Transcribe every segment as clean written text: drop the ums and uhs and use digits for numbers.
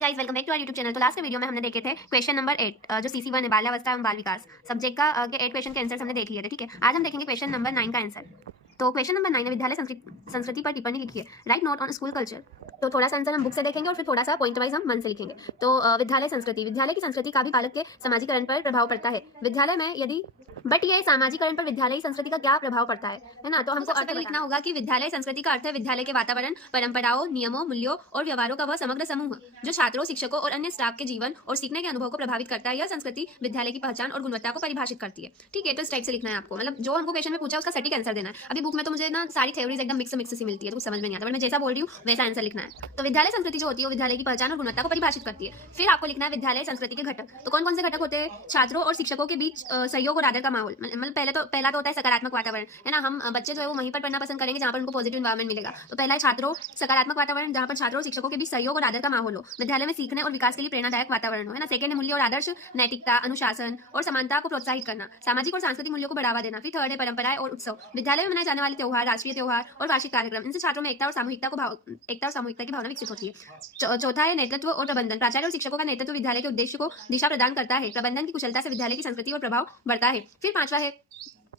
Guys welcome back to our YouTube channel. तो last video में हमने देखे थे क्वेश्चन नंबर 8 जो CC1 है, बाल्यावस्था एवं बाल विकास सब्जेक्ट का के 8 क्वेश्चन के आंसर्स हमने देख लिए थे। ठीक है, आज हम देखेंगे क्वेश्चन नंबर 9 का आंसर। तो क्वेश्चन नंबर 9 है, विद्यालय संस्कृति पर टिप्पणी लिखिए, right note on school culture. तो थोड़ा सा आंसर हम बुक से देखेंगे और फिर थोड़ा सा पॉइंट वाइज हम मन से लिखेंगे। तो विद्यालय की संस्कृति का भी बालक के समाजीकरण पर प्रभाव पड़ता है। विद्यालय में यदि बट ये सामाजिकरण पर विद्यालय संस्कृति का क्या प्रभाव पड़ता है ना। तो हमको अर्थ लिखना होगा कि विद्यालय संस्कृति का अर्थ है विद्यालय के वातावरण, परंपराओं, नियमों, मूल्यों और व्यवहारों का वह समग्र समूह जो छात्रों, शिक्षकों और अन्य स्टाफ के जीवन और सीखने के अनुभव को प्रभावित करता है। यह संस्कृति विद्यालय की पहचान और गुणवत्ता को परिभाषित करती है। ठीक है, तो इस टाइप से लिखना है आपको, मतलब जो हमको क्वेश्चन में पूछा उसका सटीक आंसर देना है। अभी बुक में तो मुझे ना सारी थ्योरीज एकदम मिक्स सी मिलती है, तो कुछ समझ में नहीं आता, बट मैं जैसा बोल रही हूँ वैसा आंसर लिखना है। तो विद्यालय संस्कृति जो होती है वो विद्यालय की पहचान और गुणवत्ता को परिभाषित करती है। फिर आपको लिखना है विद्यालय संस्कृति के घटक। तो कौन कौन से घटक होते हैं? छात्रों और शिक्षकों के बीच सहयोग और आदर का माहौल, मतलब पहला तो होता है सकारात्मक वातावरण, है ना। हम बच्चे जो है वो वहीं पर पढ़ना पसंद करेंगे जहाँ पर उनको पॉजिटिव एनवायरनमेंट मिलेगा। तो पहला है छात्रों, सकारात्मक वातावरण जहाँ पर छात्रों और शिक्षकों के बीच सहयोग और आदर का माहौल हो, विद्यालय में सीखने और विकास के लिए प्रेरणादायक वातावरण हो, है ना। सेकंड है मूल्य और आदर्श, नैतिकता, अनुशासन और समानता को प्रोत्साहित करना, सामाजिक और सांस्कृतिक मूल्यों को बढ़ावा देना। फिर थर्ड है परंपराएं और उत्सव, विद्यालय में मनाए जाने वाले त्योहार, राष्ट्रीय त्योहार और वार्षिक कार्यक्रम, इनसे छात्रों में एकता और सामूहिकता की भावना विकसित होती है। चौथा है नेतृत्व और प्रबंधन, प्राचार्य और शिक्षकों का नेतृत्व विद्यालय के उद्देश्य को दिशा प्रदान करता है। प्रबंधन की कुशलता से विद्यालय की संस्कृति और प्रभाव बढ़ता है। फिर पांचवा है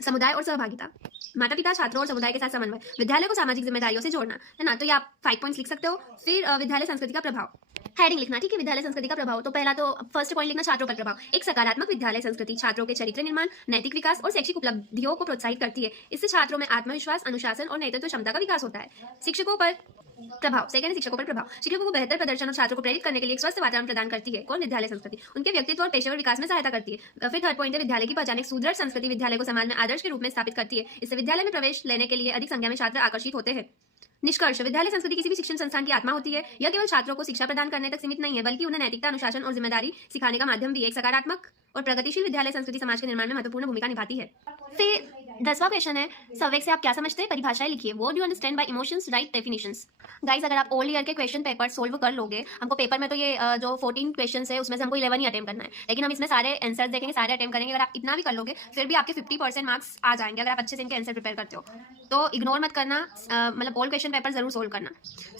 समुदाय और सहभागिता, माता पिता, छात्रों और समुदाय के साथ समन्वय, विद्यालय को सामाजिक जिम्मेदारियों से जोड़ना, है ना। तो ये आप 5 पॉइंट्स लिख सकते हो। फिर विद्यालय संस्कृति का प्रभाव, हेडिंग लिखना। ठीक है, विद्यालय संस्कृति का प्रभाव। तो पहला तो फर्स्ट पॉइंट लिखना, छात्रों पर प्रभाव। एक सकारात्मक विद्यालय संस्कृति छात्रों के चरित्र निर्माण, नैतिक विकास और शैक्षिक उपलब्धियों को प्रोत्साहित करती है। इससे छात्रों में आत्मविश्वास, अनुशासन और नेतृत्व क्षमता का विकास होता है। शिक्षकों पर प्रभाव, सेकंड है शिक्षकों पर प्रभाव। शिक्षकों को बेहतर प्रदर्शन और छात्रों को प्रेरित करने के लिए एक स्वस्थ वातावरण प्रदान करती है। कौन? विद्यालय संस्कृति। उनके व्यक्तित्व और पेशेवर विकास में सहायता करती है। फिर थर्ड पॉइंट है विद्यालय की पहचान, एक सुदृढ़ संस्कृति विद्यालय को समाज में आदर्श के रूप में स्थापित करती है। इससे विद्यालय में प्रवेश लेने के लिए अधिक संख्या में छात्र आकर्षित होते हैं। निष्कर्ष, विद्यालय संस्कृति किसी भी शिक्षण संस्थान की आत्मा होती है। यह केवल छात्रों को शिक्षा प्रदान करने तक सीमित नहीं है, बल्कि उन्हें नैतिकता, अनुशासन और जिम्मेदारी सिखाने का माध्यम भी है। एक सकारात्मक और प्रगतिशील विद्यालय संस्कृति समाज के निर्माण में महत्वपूर्ण भूमिका निभाती है। फिर 10वां क्वेश्चन है, सवेक से आप क्या समझते हैं? परिभाषाएं लिखिए। What do you understand by emotions, right definitions. Guys, अगर आप ऑल ईयर के क्वेश्चन पेपर सोल्व कर लोगे, हमको पेपर में तो ये जो 14 क्वेश्चंस है उसमें से हमको 11 ही अटेम्प्ट करना है, लेकिन हम इसमें सारे आंसर्स देखेंगे, सारे अटेम्प्ट करेंगे। अगर आप इतना भी कर लोगे फिर भी आपके 50% मार्क्स आ जाएंगे अगर आप अच्छे से इनके आंसर प्रिपेयर करते हो। तो इग्नोर मत करना, मतलब ऑल क्वेश्चन पेपर जरूर सोल्व करना।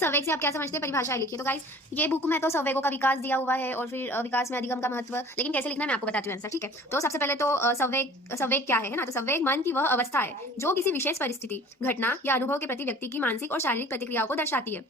सवेक से आप क्या समझते हैं? परिभाषाएं लिखिए। तो गाइस, ये बुक में तो सवेगों का विकास दिया हुआ है और फिर विकास में अधिगम का महत्व, लेकिन कैसे लिखना है मैं आपको बताती हूँ आंसर। ठीक है, तो सबसे पहले तो सवेग क्या है ना। तो सवेग मन की वह अवस्था है जो किसी विशेष परिस्थिति, घटना या अनुभव के प्रति व्यक्ति की मानसिक और शारीरिक प्रतिक्रियाओं को दर्शाती है।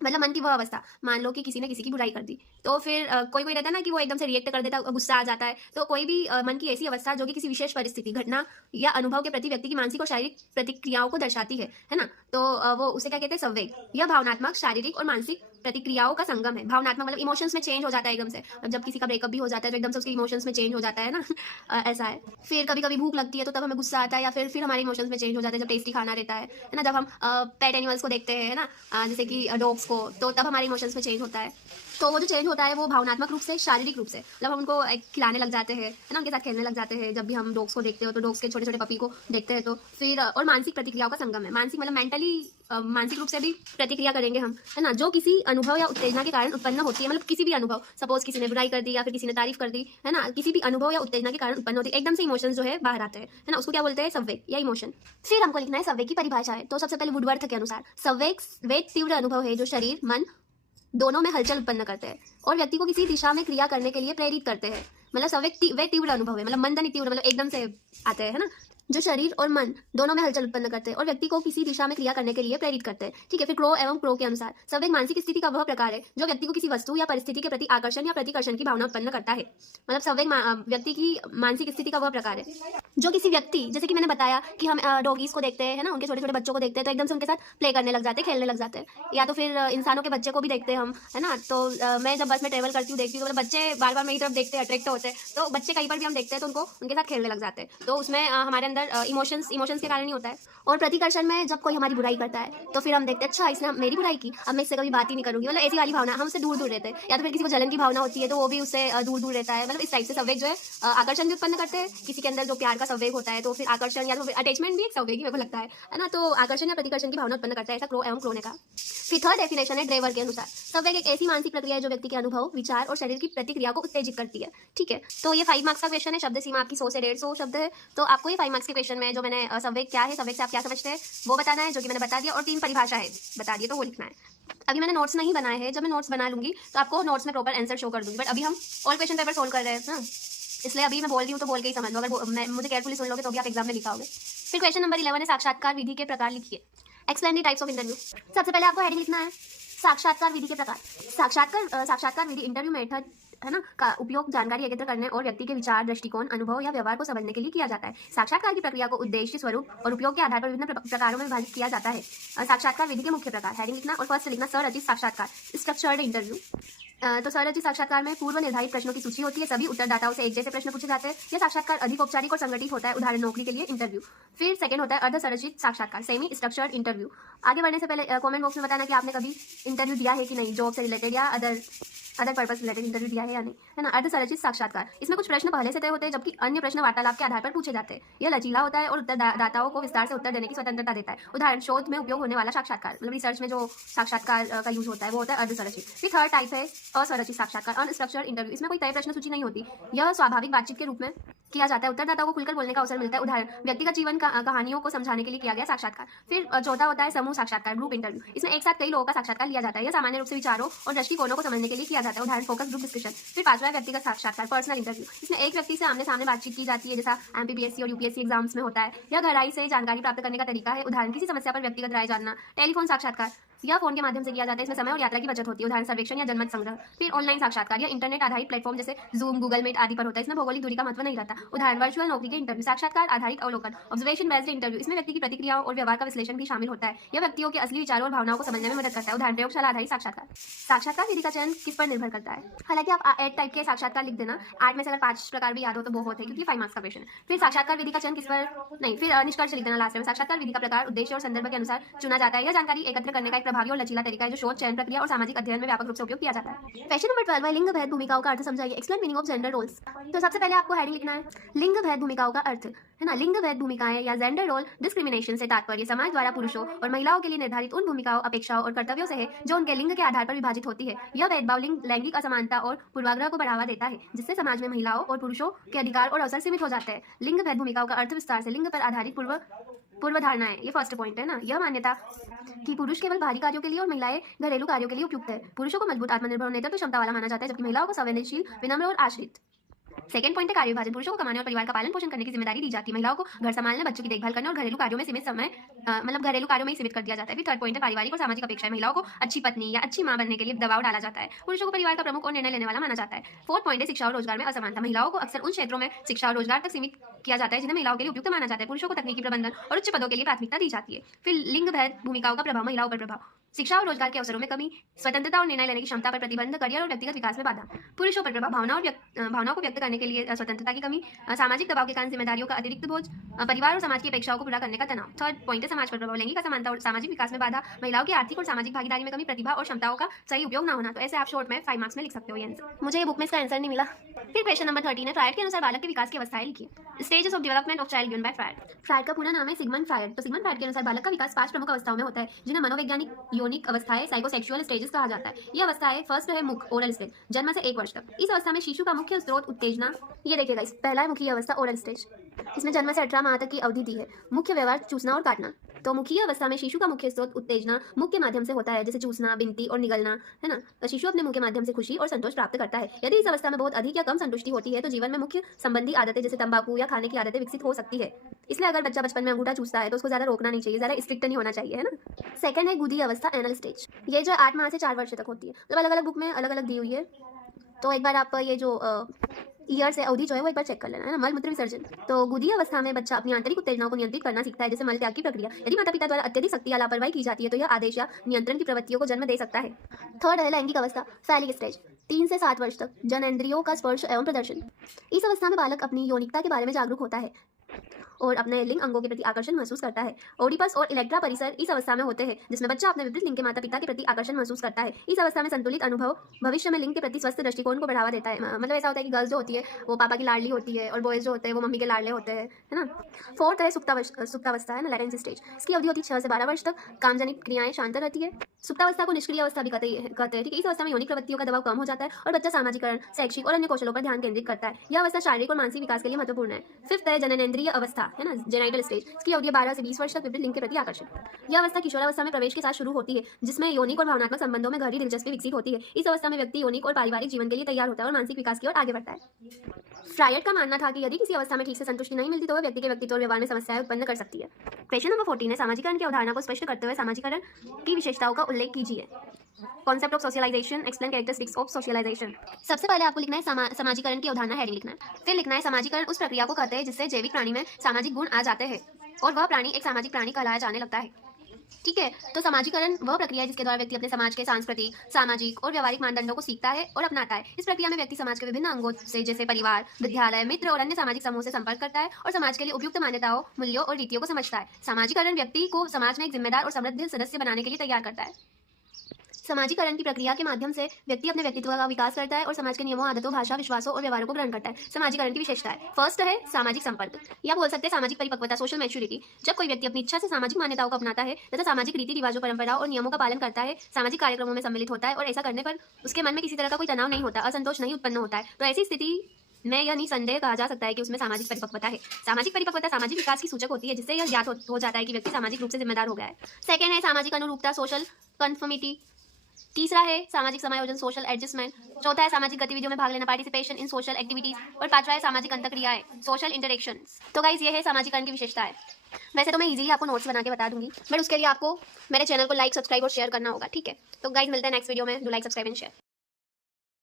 मतलब मन की वह अवस्था, मान लो कि किसी ने किसी की बुराई कर दी, तो फिर कोई कोई रहता है ना कि वो एकदम से रिएक्ट कर देता है, गुस्सा आ जाता है। तो कोई भी मन की ऐसी अवस्था जो कि किसी विशेष परिस्थिति, घटना या अनुभव के प्रति व्यक्ति की मानसिक और शारीरिक प्रतिक्रियाओं को दर्शाती है ना। तो वो उसे क्या कहते हैं? संवेग। यह भावनात्मक, शारीरिक और मानसिक प्रतिक्रियाओं का संगम है। भावनात्मक मतलब इमोशंस में चेंज हो जाता है एकदम से, जब किसी का ब्रेकअप भी हो जाता है तो एकदम से उसके इमोशंस में चेंज हो जाता है ना। ऐसा है। फिर कभी कभी भूख लगती है तो तब हमें गुस्सा आता है, या फिर हमारे इमोशंस में चेंज हो जाता है जब टेस्टी खाना रहता है ना। जब हम पेट एनिमल्स को देखते हैं ना, जैसे कि डॉग्स को, तो तब हमारे इमोशंस में चेंज होता है। तो वो जो चेंज होता है वो भावनात्मक रूप से, शारीरिक रूप से, मतलब हम उनको खिलाने लग जाते हैं, है ना, उनके साथ खेलने लग जाते हैं। जब भी हम डॉग्स को देखते हो तो डॉग्स के छोटे छोटे पपी को देखते हैं तो फिर और मानसिक प्रतिक्रियाओं का संगम है। मानसिक मतलब मेंटली, मानसिक रूप से भी प्रतिक्रिया करेंगे हम, है ना, जो किसी अनुभव या उत्तेजना के कारण उत्पन्न होती है। मतलब किसी भी अनुभव, सपोज किसी ने बुराई कर दी या फिर किसी ने तारीफ कर दी, है ना, किसी भी अनुभव या उत्तेजना के कारण उत्पन्न होती है, एकदम से इमोशंस जो है बाहर आते हैं, है ना, उसको क्या बोलते हैं? संवेग या इमोशन। फिर हमको लिखना है संवेग की परिभाषा है। तो सबसे पहले वुडवर्थ के अनुसार संवेग वे तीव्र अनुभव है जो शरीर, मन दोनों में हलचल उत्पन्न करते हैं और व्यक्ति को किसी दिशा में क्रिया करने के लिए प्रेरित करते हैं। मतलब संवेग वे तीव्र अनुभव है, मतलब मंदन तीव्र, मतलब एकदम से आते हैं, है ना, जो शरीर और मन दोनों में हलचल उत्पन्न करते हैं और व्यक्ति को किसी दिशा में क्रिया करने के लिए प्रेरित करते हैं। ठीक है, फिर क्रो एवं क्रो के अनुसार संवेग मानसिक स्थिति का वह प्रकार है जो व्यक्ति को किसी वस्तु या परिस्थिति के प्रति आकर्षण या प्रतिकर्षण की भावना उत्पन्न करता है। मतलब संवेग व्यक्ति की मानसिक स्थिति का वह प्रकार है जो किसी व्यक्ति, जैसे कि मैंने बताया कि हम डॉगीज को देखते हैं, है ना, उनके छोटे छोटे बच्चों को देखते हैं तो एकदम से उनके साथ प्ले करने लग जाते हैं, खेलने लग जाते हैं। या तो फिर इंसानों के बच्चे को भी देखते हैं हम, है ना। तो मैं जब बस में ट्रेवल करती हूँ, देखती हूँ, तो मतलब बच्चे बार बार मेरी तरफ देखते हैं, अट्रैक्ट होते हैं। तो बच्चे कहीं पर भी हम देखते हैं तो उनको उनके साथ खेलने लग जाते हैं। तो उसमें हमारे अंदर इमोशंस के कारण ही होता है। और प्रतिकर्षण में जब कोई हमारी बुराई करता है तो फिर हम देखते हैं अच्छा इसने मेरी बुराई की, अब मैं इससे कभी बात ही नहीं करूंगी, मतलब ऐसी वाली भावना, हम उससे दूर दूर रहते हैं। या तो फिर किसी को जलन की भावना होती है तो वो भी उससे दूर दूर रहता है। मतलब इस टाइप से संवेग जो है आकर्षण भी उत्पन्न करते हैं। किसी के अंदर जो प्यार का संवेग होता है तो फिर आकर्षण या तो अटैचमेंट भी एक संवेग ही मेरे को लगता है ना। तो आकर्षण या प्रतिकर्षण की भावना उत्पन्न करता है, ऐसा क्रो एवं क्रो ने कहा। फिर थर्ड डेफिनेशन है ड्रेवर के अनुसार संवेग एक ऐसी मानसिक प्रक्रिया है जो व्यक्ति के अनुभव, विचार और शरीर की प्रतिक्रिया को उत्तेजित करती है। ठीक है, तो ये 5 मार्क्स का क्वेश्चन है। शब्द सीमा आपकी 100 से 150 शब्द है। तो आपको ये 5 मार्क्स के क्वेश्चन में जो मैंने संवेग क्या है, संवेग से आप क्या समझते हैं वो बताना है, जो कि मैंने बता दिया, और 3 परिभाषा है बता दिए तो वो लिखना है। अभी मैंने नोट्स नहीं बनाए हैं, जब मैं नोट्स बना लूंगी तो आपको नोट्स में प्रॉपर आंसर शो कर दूंगी, बट अभी हम ऑल क्वेश्चन पेपर सोल्व कर रहे हैं ना, इसलिए अभी मैं बोल रही हूँ तो बोल के ही समझ लो, अगर मुझे केयरफुली सुन लोगे तो भी आप एग्जाम में लिखाओगे। फिर क्वेश्चन नंबर 11 है साक्षात्कार विधि के प्रकार लिखिए। Explain the types of interview. सबसे पहले आपको हेडिंग लिखना है साक्षात्कार विधि के प्रकार। साक्षात्कार विधि इंटरव्यू मेथड है ना का उपयोग जानकारी एकत्र करने और व्यक्ति के विचार, दृष्टिकोण, अनुभव या व्यवहार को समझने के लिए किया जाता है। साक्षात्कार की प्रक्रिया को उद्देश्य, स्वरूप और उपयोग के आधार पर विभिन्न प्रकारों में विभाजित किया जाता है। साक्षात्कार विधि के मुख्य प्रकार हेडिंग लिखना और फर्स्ट लिखना स्वरचित साक्षात्कार स्ट्रक्चर्ड इंटरव्यू। तो स्वरचित साक्षात्कार में पूर्व निर्धारित प्रश्नों की सूची होती है, सभी उत्तरदाताओं से एक जैसे प्रश्न पूछे जाते हैं। यह साक्षात्कार अधिक औपचारिक और संगठित होता है, उदाहरण नौकरी के लिए इंटरव्यू। फिर सेकंड होता है अर्ध संरचित साक्षात्कार सेमी स्ट्रक्चर्ड इंटरव्यू। आगे बढ़ने से पहले कमेंट बॉक्स में बताना कि आपने कभी इंटरव्यू दिया है कि नहीं, जॉब से रिलेटेड या अदर पर्पस रिलेटेड इंटरव्यू दिया है या नहीं, है ना। अर्ध संरचित साक्षात्कार, इसमें कुछ प्रश्न पहले से तय होते हैं जबकि अन्य प्रश्न वार्तालाप के आधार पर पूछे जाते हैं। यह लचीला होता है और उत्तरदाताओं को विस्तार से उत्तर देने की स्वतंत्रता देता है। उदाहरण शोध में उपयोग होने वाला साक्षात्कार, मतलब रिसर्च में जो साक्षात्कार का यूज होता है वो होता है अर्ध संरचित। फिर थर्ड टाइप है असंरचित साक्षात्कार अनस्ट्रक्चर्ड इंटरव्यू। इसमें कोई तय प्रश्न सूची नहीं होती, यह स्वाभाविक बातचीत के रूप में किया जाता है, उत्तरदाताओं को खुलकर बोलने का अवसर मिलता है। उदाहरण व्यक्तिगत जीवन कहानियों को समझाने के लिए किया गया साक्षात्कार। फिर चौथा होता है समूह साक्षात्कार ग्रुप इंटरव्यू। इसमें एक साथ कई लोगों का साक्षात्कार लिया जाता है, यह सामान्य रूप से विचारों और दृष्टिकोणों को समझने के लिए किया जाता है, उदाहरण फोकस ग्रुप डिस्कशन। फिर पांचवा है व्यक्तिगत साक्षात्कार पर्सनल इंटरव्यू। इसमें एक व्यक्ति से आमने सामने बातचीत की जाती है, जैसा एमपीपीएससी और यूपीएससी एग्जाम्स में होता है। यह गहराई से जानकारी प्राप्त करने का तरीका है, उदाहरण किसी समस्या पर व्यक्तिगत राय जानना। टेलीफोन साक्षात्कार, यह फोन के माध्यम से किया जाता है, इसमें समय और यात्रा की बचत होती है, उदाहरण सर्वेक्षण या जनमत संग्रह। फिर ऑनलाइन साक्षात्कार, यह इंटरनेट आधारित प्लेटफॉर्म जैसे जूम, गूगल मीट आदि पर होता है, इसमें भौगोलिक दूरी का महत्व नहीं रहता, उदाहरण वर्चुअल नौकरी के इंटरव्यू। साक्षात्कार आधारित अवलोकन ऑब्जर्वेशन बेस्ड इंटरव्यू, इसमें व्यक्ति की प्रतिक्रियाओं और व्यवहार का विश्लेषण भी शामिल होता है, यह व्यक्तियों के असली विचारों और भावनाओं को समझने में मदद करता है, उदाहरण प्रयोगशाला आधारित साक्षात्कार। साक्षात्कार विधि का चयन किस पर निर्भर करता है, हालांकि आप 8 टाइप के साक्षात्कार लिख देना, 8 में से अगर 5 प्रकार भी याद हो तो बहुत है, क्योंकि 5 मार्क्स का क्वेश्चन है। फिर साक्षात्कार विधि का चयन किस पर नहीं, फिर निष्कर्ष लिख देना लास्ट में। साक्षात्कार विधि का प्रकार उद्देश्य और संदर्भ के अनुसार चुना जाता है, यह जानकारी एकत्र करने का एक प्रभावी और लचीला तरीका है जो शोध, चयन प्रक्रिया और सामाजिक अध्ययन में व्यापक रूप से उपयोग किया जाता है। क्वेश्चन नंबर 12 है लिंग भेद भूमिकाओं का अर्थ समझाइए। Explain meaning of gender roles. तो सबसे पहले आपको हेडिंग लिखना है लिंग भेद भूमिकाओं का अर्थ, है ना। लिंग भेद भूमिकाएं या जेंडर रोल डिस्क्रिमिनेशन से तात्पर्य समाज द्वारा पुरुषों और महिलाओं के लिए निर्धारित उन भूमिकाओं, अपेक्षाओं और कर्तव्यों से है जो उनके लिंग के आधार पर विभाजित होती है। यह भेदभाव लैंगिक असमानता और पूर्वाग्रह को बढ़ावा देता है, जिससे समाज में महिलाओं और पुरुषों के अधिकार और अवसर सीमित हो जाते हैं। लिंग भेद भूमिकाओं का अर्थ विस्तार से लिंग पर आधारित पूर्व धारणा है, ये फर्स्ट पॉइंट है ना। यह मान्यता कि पुरुष केवल बाहरी कार्यों के लिए और महिलाएं घरेलू कार्यों के लिए उपयुक्त है। पुरुषों को मजबूत, आत्मनिर्भर और नेतृत्व क्षमता वाला माना जाता है, जबकि महिलाओं को संवेदनशील, विनम्र और आश्रित। सेकंड पॉइंट है कार्य विभाजन। पुरुषों को कमाने और परिवार का पालन पोषण करने की जिम्मेदारी दी जाती है, महिलाओं को घर संभालने, बच्चों की देखभाल करने और घरेलू कार्यों में सीमित समय घरेलू कार्यों में ही सीमित कर दिया जाता है। फिर थर्ड पॉइंट है पारिवारिक और सामाजिक अपेक्षाएं। महिलाओं को अच्छी पत्नी या अच्छी मां बनने के लिए दबाव डाला जाता है, पुरुषों को परिवार का प्रमुख और निर्णय लेने वाला माना जाता है। फोर्थ पॉइंट है शिक्षा और रोजगार में असमानता। महिलाओं को अक्सर उन क्षेत्रों में शिक्षा और रोजगार तक सीमित किया जाता है जिन्हें महिलाओं के लिए उपयुक्त माना जाता है, पुरुषों को तकनीकी प्रबंधन और उच्च पदों के लिए प्राथमिकता दी जाती है। फिर लिंग भेद भूमिकाओं का प्रभाव महिलाओं पर प्रभाव। शिक्षा और रोजगार के अवसरों में कमी, स्वतंत्रता और निर्णय लेने की क्षमता पर प्रतिबंध, करियर और व्यक्तिगत विकास में बाधा। पुरुषों पर प्रभाव भावनाओं को व्यक्त करने के लिए स्वतंत्रता की कमी, सामाजिक दबाव के कारण जिम्मेदारियों का अतिरिक्त बोझ, परिवार और समाज की अपेक्षाओं को पूरा करने का तनाव। थर्ड पॉइंट है समाज पर प्रभाव, लैंगिक असमानता और सामाजिक विकास में बाधा, महिलाओं की आर्थिक और सामाजिक भागीदारी में कमी, प्रतिभा और क्षमताओं का सही उपयोग न होना। तो ऐसे आप शॉर्ट में 5 मार्क्स में लिख सकते हो ये आंसर। मुझे ये बुक में इसका आंसर नहीं मिला। फिर क्वेश्चन नंबर 13 है फ्रायड के अनुसार बालक के विकास की अवस्थाएं लिखिए। Stages of development of child given by Freud. Freud का पूरा नाम है सिगमंड फ्रायड। तो सिगमंड फ्रायड के अनुसार बालक का विकास 5 प्रमुख अवस्थाओं में होता है, जिन्हें मनोवैज्ञानिक योनिक अवस्थाएं साइकोसेक्सुअल स्टेजेस कहा जाता है। ये अवस्थाएं फर्स्ट है मुख ओरल स्टेज, जन्म से 1 वर्ष तक। इस अवस्था में शिशु का मुख्य स्रोत उत्तेजना, ये देखिएगा इस पहला है मुखी अवस्था ओरल स्टेज, इसमें जन्म से 18 माह तक की अवधि दी है। मुख्य व्यवहार चूसना और काटना। तो मुखीय अवस्था में शिशु का मुख्य स्रोत उत्तेजना मुख के माध्यम से होता है, जैसे चूसना, बिनती और निगलना, है ना। तो शिशु अपने मुंह के माध्यम से खुशी और संतोष प्राप्त करता है। यदि इस अवस्था में बहुत अधिक या कम संतुष्टि होती है तो जीवन में मुख्य संबंधी आदतें जैसे तंबाकू या खाने की आदतें विकसित हो सकती है। इसलिए अगर बच्चा बचपन में अंगूठा चूसता है तो उसको ज्यादा रोकना नहीं चाहिए, ज्यादा स्ट्रिक्ट नहीं होना चाहिए, है ना। सेकंड है गुदी अवस्था एनल स्टेज। ये जो 8 माह से 4 वर्ष तक होती है, मतलब अलग अलग बुक में अलग अलग दी हुई है। तो एक बार आप ये जो ईयर से अवधि जो है वो एक बार चेक कर लेना, है ना। मल मूत्र विसर्जन। तो गुदी अवस्था में बच्चा अपनी आंतरिक उत्तेजनाओं को नियंत्रित करना सीखता है, जैसे मल त्याग की प्रक्रिया। यदि माता पिता द्वारा अत्यधिक सख्ती या लापरवाही की जाती है तो यह आदेश या नियंत्रण की प्रवृत्तियों को जन्म दे सकता है। थर्ड है लैंगिक अवस्था फैलिक स्टेज। 3 से 7 वर्ष तक जननेंद्रियों का स्पर्श एवं प्रदर्शन। इस अवस्था में बालक अपनी यौनिकता के बारे में जागरूक होता है और अपने लिंग अंगों के प्रति आकर्षण महसूस करता है। ओडिपस और इलेक्ट्रा परिसर इस अवस्था में होते हैं, जिसमें बच्चा अपने विपरीत लिंग के माता पिता के प्रति आकर्षण महसूस करता है। इस अवस्था में संतुलित अनुभव भविष्य में लिंग के प्रति स्वस्थ दृष्टिकोण को बढ़ावा देता है। मतलब ऐसा होता है कि गर्ल्स जो होती है वो पापा की लाडली होती है और बॉयज जो होते हैं वो मम्मी के लाडले होते हैं, है ना। फोर्थ है सुप्तावस्था, है ना, लैटेंसी स्टेज। इसकी अवधि होती है 6 से 12 वर्ष तक। कामजनित क्रियाएं शांत रहती है। सुप्तावस्था को निष्क्रिय अवस्था भी कहते हैं, ठीक है। इस अवस्था में यौनिक प्रवृत्तियों का दबाव कम हो जाता है और बच्चा सामाजिकरण, शैक्षिक और अन्य कौशलों पर ध्यान केंद्रित करता है। यह अवस्था शारीरिक और मानसिक विकास के लिए महत्वपूर्ण है। फिफ्थ है जननेंद्रिय अवस्था, है ना, जेनाइटल स्टेज। इसकी अवधि 12 से 20 वर्ष तक विपरीत लिंग के प्रति आकर्षण। यह अवस्था किशोरावस्था में प्रवेश के साथ शुरू होती है, जिसमें यौनिक और भावनात्मक संबंधों में गहरी दिलचस्पी विकसित होती है। इस अवस्था में व्यक्ति यौनिक और पारिवारिक जीवन के लिए तैयार होता है और मानसिक विकास की ओर आगे बढ़ता है। फ्रायड का मानना था कि यदि किसी अवस्था में ठीक से संतुष्टि नहीं मिलती तो वह व्यक्ति के व्यक्तित्व और व्यवहार में समस्याएं उत्पन्न कर सकती है। क्वेश्चन नंबर 14 है सामाजिकरण की अवधारणा को स्पष्ट करते हुए सामाजिकरण की विशेषताओं का उल्लेख कीजिए। Concept of socialisation, explain characteristics of socialisation. सबसे पहले आपको लिखना है समाजीकरण की अवधारणा, हेडिंग लिखना है। फिर लिखना है समाजीकरण उस प्रक्रिया को कहते हैं जिससे जैविक प्राणी में सामाजिक गुण आ जाते हैं और वह प्राणी एक सामाजिक प्राणी कहलाया जाने लगता है। ठीक है, तो समाजीकरण वह प्रक्रिया है जिसके द्वारा व्यक्ति अपने समाज के सांस्कृतिक, सामाजिक और व्यवहारिक मानदंडों को सीखता है और अपनाता है। इस प्रक्रिया में व्यक्ति समाज के विभिन्न अंगों से जैसे परिवार, विद्यालय, मित्र और अन्य सामाजिक समूह से संपर्क करता है और समाज के लिए उपयुक्त मान्यताओं, मूल्यों और रीतियों को समझता है। समाजीकरण व्यक्ति को समाज में एक जिम्मेदार और समृद्ध सदस्य बनाने के लिए तैयार करता है। समाजीकरण की प्रक्रिया के माध्यम से व्यक्ति अपने व्यक्तित्व का विकास करता है और समाज के नियमों, आदतों, भाषा, विश्वासों और व्यवहारों को ग्रहण करता है। समाजीकरण की विशेषता है, फर्स्ट है सामाजिक संपर्क, या बोल सकते हैं सामाजिक परिपक्वता, सोशल मैच्योरिटी। जब कोई व्यक्ति अपनी इच्छा से सामाजिक मान्यताओं को अपनाता है तथा सामाजिक रीति रिवाजों, परंपराओं और नियमों का पालन करता है, सामाजिक कार्यक्रमों में सम्मिलित होता है और ऐसा करने पर उसके मन में किसी तरह का कोई तनाव नहीं होता, असंतोष नहीं उत्पन्न होता है, तो ऐसी स्थिति में यह निसंदेह कहा जा सकता है कि उसमें सामाजिक परिपक्वता है। सामाजिक परिपक्वता सामाजिक विकास की सूचक होती है, जिससे यह ज्ञात हो जाता है कि व्यक्ति सामाजिक रूप से जिम्मेदार हो गया है। सेकेंड है सामाजिक अनुरूपता, सोशल कन्फर्मिटी। तीसरा है सामाजिक समायोजन, सोशल एडजस्टमेंट। चौथा है सामाजिक गतिविधियों में भाग लेना, पार्टिसिपेशन इन सोशल एक्टिविटीज। और पांचवा है सामाजिक अंतःक्रियाएं, सोशल इंटरेक्शंस। तो गाइस ये है सामाजिकरण की विशेषता है। वैसे तो मैं इजीली आपको नोट्स बना के बता दूंगी, बट उसके लिए आपको मेरे चैनल को लाइक, सब्सक्राइब और शेयर करना होगा, ठीक है। तो गाइस मिलते हैं नेक्स्ट वीडियो में। Do like, subscribe and share.